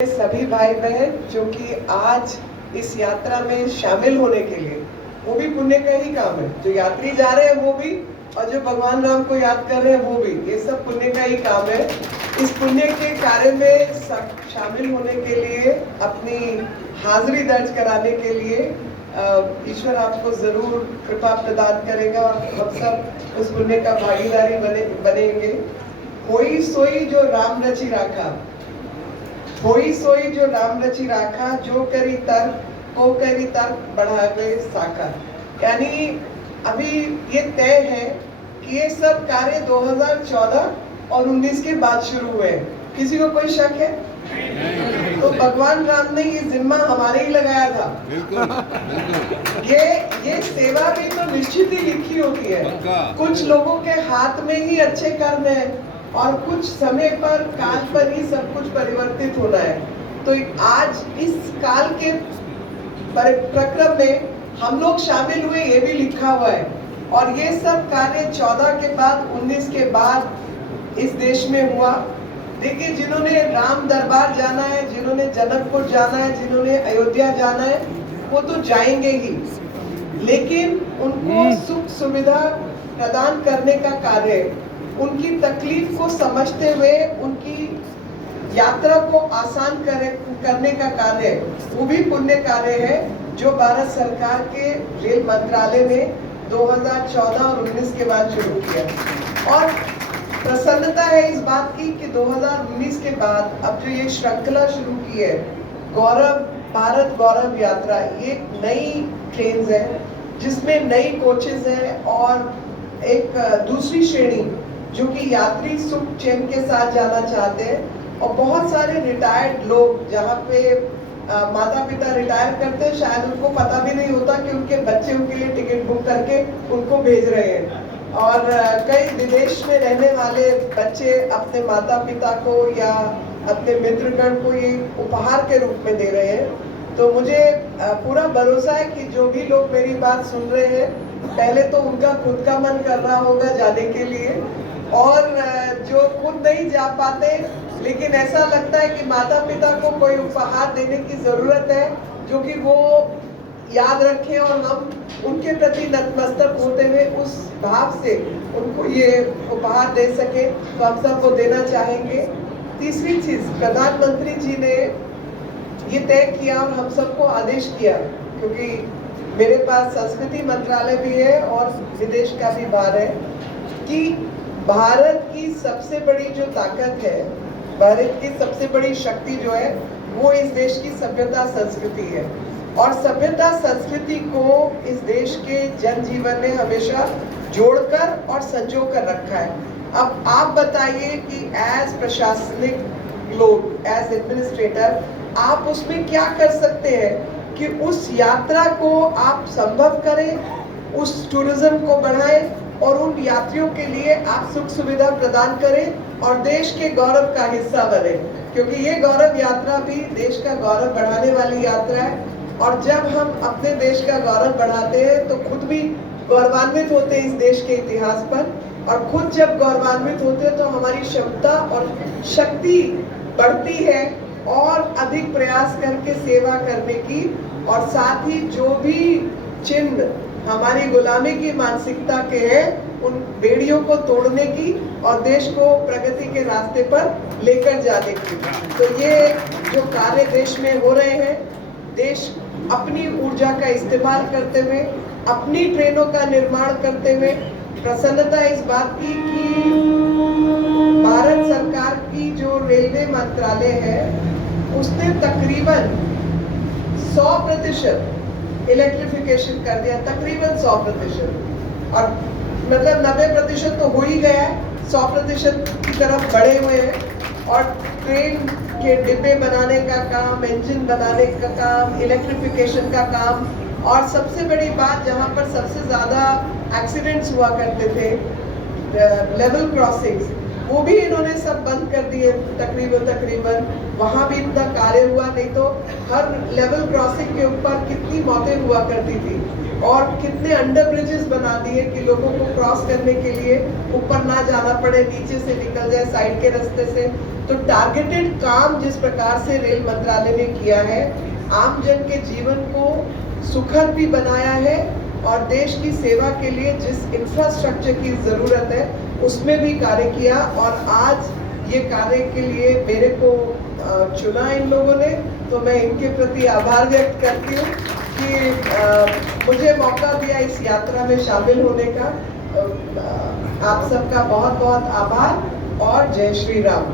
सभी भाई बहन जो कि आज इस यात्रा में शामिल होने के लिए, वो भी पुण्य का ही काम है। जो यात्री जा रहे हैं वो भी, और जो भगवान राम को याद कर रहे हैं वो भी, ये सब पुण्य का ही काम है। इस पुण्य के कार्य में सब शामिल होने के लिए, अपनी हाजिरी दर्ज कराने के लिए ईश्वर आपको जरूर कृपा प्रदान करेगा और हम सब उस पुण्य का भागीदारी बनेंगे। होई सोई जो राम रचि राखा, होई सोई जो राम रचि राखा, जो करी तर्क को करी तर्क बढ़ावे साका। यानी अभी ये तय है कि ये सब कार्य 2014 और 19 के बाद शुरू हुए। किसी को कोई शक है? तो भगवान राम ने ये जिम्मा हमारे ही लगाया था। ये सेवा भी तो निश्चित ही लिखी होती है। कुछ लोगों के हाथ में ही अच्छे कर्म है और कुछ समय पर, काल पर ही सब कुछ परिवर्तित होना है। तो आज इस काल के प्रक्रम में हम लोग शामिल हुए, ये भी लिखा हुआ है। और ये सब कार्य 14 के बाद 19 के बाद इस देश में हुआ। देखिए, जिन्होंने राम दरबार जाना है, जिन्होंने जनकपुर जाना है, जिन्होंने अयोध्या जाना है, वो तो जाएंगे ही, लेकिन उनको सुख सुविधा प्रदान करने का कार्य, उनकी तकलीफ को समझते हुए उनकी यात्रा को आसान करने का कार्य, वो भी पुण्य कार्य है जो भारत सरकार के रेल मंत्रालय ने 2014 और 19 के बाद शुरू किया। और प्रसन्नता है इस बात की कि 2019 के बाद अब जो ये श्रृंखला शुरू की है, गौरव भारत गौरव यात्रा, ये नई ट्रेन है जिसमें नई कोचेज है और एक दूसरी श्रेणी जो कि यात्री सुख चैन के साथ जाना चाहते हैं। और बहुत सारे रिटायर्ड लोग, जहाँ पे माता पिता रिटायर करते हैं, शायद उनको पता भी नहीं होता कि उनके बच्चे उनके लिए टिकट बुक करके उनको भेज रहे हैं। और कई विदेश में रहने वाले बच्चे अपने माता पिता को या अपने मित्रगण को ये उपहार के रूप में दे रहे हैं। तो मुझे पूरा भरोसा है कि जो भी लोग मेरी बात सुन रहे हैं, पहले तो उनका खुद का मन कर रहा होगा जाने के लिए, और जो खुद नहीं जा पाते लेकिन ऐसा लगता है कि माता पिता को कोई उपहार देने की जरूरत है जो कि वो याद रखें और हम उनके प्रति नतमस्तक होते हुए उस भाव से उनको ये उपहार दे सके, तो हम सबको देना चाहेंगे। तीसरी चीज, प्रधानमंत्री जी ने ये तय किया और हम सबको आदेश किया, क्योंकि मेरे पास संस्कृति मंत्रालय भी है और विदेश का भी भार है, कि भारत की सबसे बड़ी जो ताकत है, भारत की सबसे बड़ी शक्ति जो है, वो इस देश की सभ्यता संस्कृति है। और सभ्यता संस्कृति को इस देश के जनजीवन ने हमेशा जोड़कर और संजो कर रखा है। अब आप बताइए कि एज प्रशासनिक लोग, एज एडमिनिस्ट्रेटर, आप उसमें क्या कर सकते हैं कि उस यात्रा को आप संभव करें, उस टूरिज्म को बढ़ाएं और उन यात्रियों के लिए आप सुख सुविधा प्रदान करें और देश के गौरव का हिस्सा बने, क्योंकि ये गौरव यात्रा भी देश का गौरव बढ़ाने वाली यात्रा है। और जब हम अपने देश का गौरव बढ़ाते हैं तो खुद भी गौरवान्वित होते हैं इस देश के इतिहास पर, और खुद जब गौरवान्वित होते हैं तो हमारी क्षमता और शक्ति बढ़ती है और अधिक प्रयास करके सेवा करने की, और साथ ही जो भी चिन्ह हमारी गुलामी की मानसिकता के हैं, उन बेड़ियों को तोड़ने की और देश को प्रगति के रास्ते पर लेकर जाने की। तो ये जो कार्य देश में हो रहे हैं, देश अपनी ऊर्जा का इस्तेमाल करते हुए, अपनी ट्रेनों का निर्माण करते हुए, प्रसन्नता इस बात की कि भारत सरकार की जो रेलवे मंत्रालय है, उसने तकरीबन 100% इलेक्ट्रिफिकेशन कर दिया, तकरीबन 100%। और मतलब 90% तो हो ही गया है, 100% की तरफ बढ़े हुए हैं। और ट्रेन के डिब्बे बनाने का काम, इंजन बनाने का काम, इलेक्ट्रिफिकेशन का काम, और सबसे बड़ी बात, जहाँ पर सबसे ज़्यादा एक्सीडेंट्स हुआ करते थे, लेवल क्रॉसिंग्स, वो भी इन्होंने सब बंद कर दिए तकरीबन। वहाँ भी इतना कार्य हुआ, नहीं तो हर लेवल क्रॉसिंग के ऊपर कितनी मौतें हुआ करती थी और कितने अंडर ब्रिजेस बना दिए कि लोगों को क्रॉस करने के लिए ऊपर ना जाना पड़े, नीचे से निकल जाए साइड के रास्ते से। तो टारगेटेड काम जिस प्रकार से रेल मंत्रालय ने किया है, आम जन के जीवन को सुखद भी बनाया है और देश की सेवा के लिए जिस इंफ्रास्ट्रक्चर की ज़रूरत है उसमें भी कार्य किया। और आज ये कार्य के लिए मेरे को चुना इन लोगों ने, तो मैं इनके प्रति आभार व्यक्त करती हूँ कि मुझे मौका दिया इस यात्रा में शामिल होने का। आप सबका बहुत बहुत आभार और जय श्री राम।